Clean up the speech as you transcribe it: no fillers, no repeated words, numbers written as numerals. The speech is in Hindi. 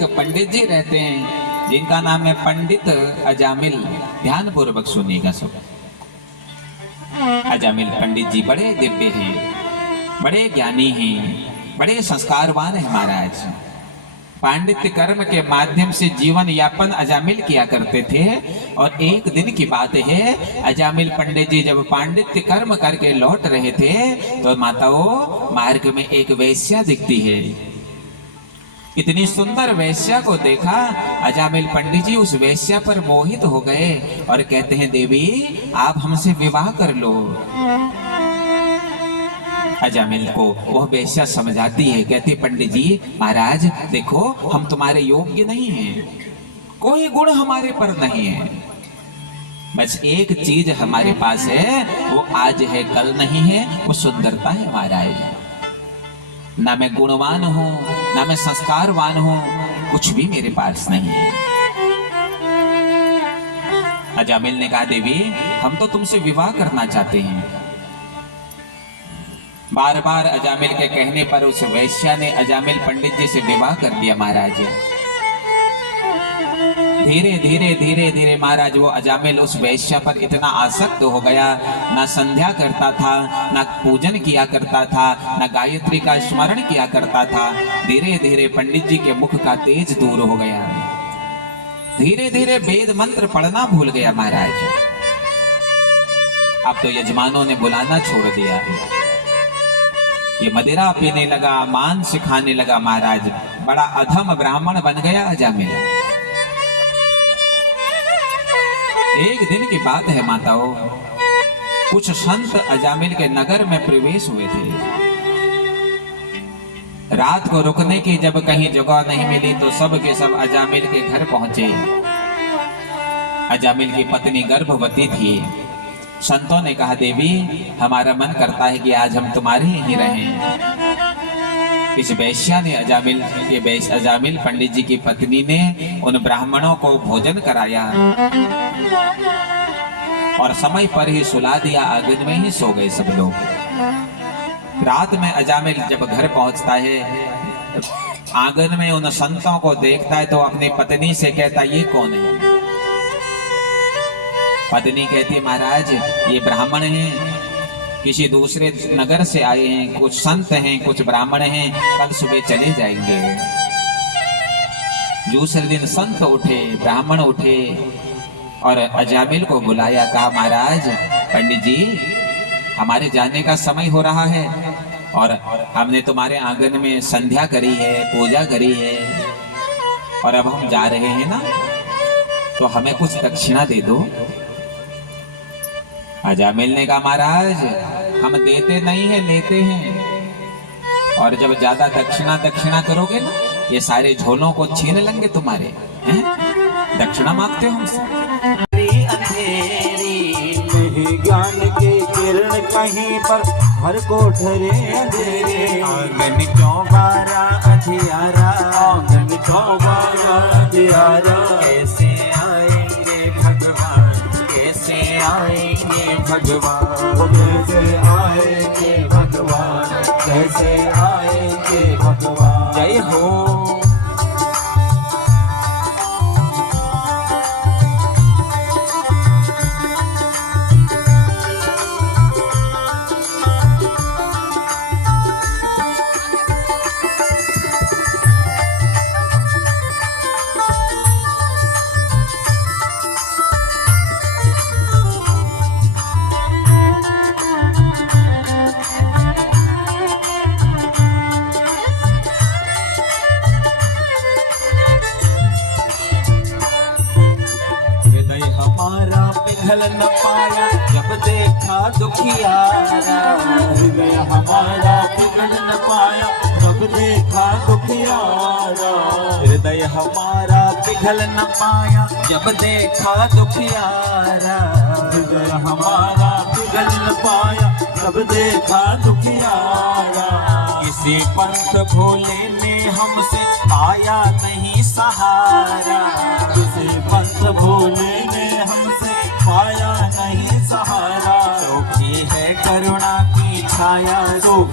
एक पंडित जी रहते हैं जिनका नाम है पंडित अजामिल। ध्यान पूर्वक सुनिएगा सब। अजामिल पंडित जी बड़े दिव्य हैं, बड़े ज्ञानी हैं, बड़े संस्कारवान हैं महाराज। पांडित्य कर्म के माध्यम से जीवन यापन अजामिल किया करते थे। और एक दिन की बात है, अजामिल पंडित जी जब पांडित्य कर्म करके लौट रहे थे तो माताओं मार्ग में एक वेश्या दिखती है। इतनी सुंदर वेश्या को देखा, अजामिल पंडित जी उस वेश्या पर मोहित हो गए और कहते हैं देवी आप हमसे विवाह कर लो। अजामिल को वह वेश्या समझाती है, कहती पंडित जी महाराज देखो हम तुम्हारे योग्य नहीं हैं, कोई गुण हमारे पर नहीं है, बस एक चीज हमारे पास है, वो आज है कल नहीं है, वो सुंदरता है महाराज। ना मैं गुणवान हूं, ना मैं संस्कारवान हूं, कुछ भी मेरे पास नहीं है। अजामिल ने कहा देवी हम तो तुमसे विवाह करना चाहते हैं। बार बार अजामिल के कहने पर उस वैश्या ने अजामिल पंडित जी से विवाह कर दिया महाराज। धीरे धीरे धीरे धीरे महाराज वो अजामिल उस वैश्या पर इतना आसक्त हो गया, ना संध्या करता था, ना पूजन किया करता था, ना गायत्री का स्मरण किया करता था। धीरे धीरे पंडित जी के मुख का तेज दूर हो गया, धीरे धीरे वेद मंत्र पढ़ना भूल गया महाराज। अब तो यजमानों ने बुलाना छोड़ दिया, ये मदिरा पीने लगा, मांस खाने लगा महाराज। बड़ा अधम ब्राह्मण बन गया अजामिल। एक दिन की बात है माताओं, कुछ संत अजामिल के नगर में प्रवेश हुए थे। रात को रुकने की जब कहीं जगह नहीं मिली तो सब के सब अजामिल के घर पहुंचे। अजामिल की पत्नी गर्भवती थी। संतों ने कहा देवी हमारा मन करता है कि आज हम तुम्हारे ही रहें। इस वैश्या ने अजामिल पंडित जी की पत्नी ने उन ब्राह्मणों को भोजन कराया और समय पर ही सुला दिया, आंगन में ही सो गए सब लोग। रात में अजामिल जब घर पहुंचता है, आंगन में उन संतों को देखता है तो अपनी पत्नी से कहता ये कौन है। पत्नी कहती है महाराज ये ब्राह्मण हैं, किसी दूसरे नगर से आए हैं, कुछ संत हैं, कुछ ब्राह्मण हैं, कल सुबह चले जाएंगे। दूसरे दिन संत उठे, ब्राह्मण उठे और अजामिल को बुलाया, कहा महाराज पंडित जी हमारे जाने का समय हो रहा है और हमने तुम्हारे आंगन में संध्या करी है, पूजा करी है और अब हम जा रहे हैं ना, तो हमें कुछ दक्षिणा दे दो। अजामिल ने कहा महाराज हम देते नहीं है, लेते हैं, और जब ज्यादा दक्षिणा करोगे ना ये सारे झोलों को छीन लेंगे तुम्हारे। हैं? दक्षिणा मांगते हो हमसे? अंधेरी नहीं ज्ञान के किरण कहीं पर हर कोठरे अंधेरे। आंगन चौबारा अधियारा, आंगन चौबारा अधियारा। कैसे आएंगे भगवान, कैसे आएंगे भगवान, कैसे आएंगे भगवान, कैसे आएंगे भगवान। जय हो। पिघल न पाया जब देखा दुखियारा, हृदय हमारा पिघल न पाया जब देखा दुखियारा। हृदय हमारा पिघल न पाया जब देखा दुखियारा, हृदय हमारा पिघल न पाया जब देखा दुखियारा। किसी पंथ भोले ने हमसे आया नहीं सहारा, किसी पंथ भोले ने हमसे पाया नहीं सहारा। सूखी है करुणा की छाया, सूखी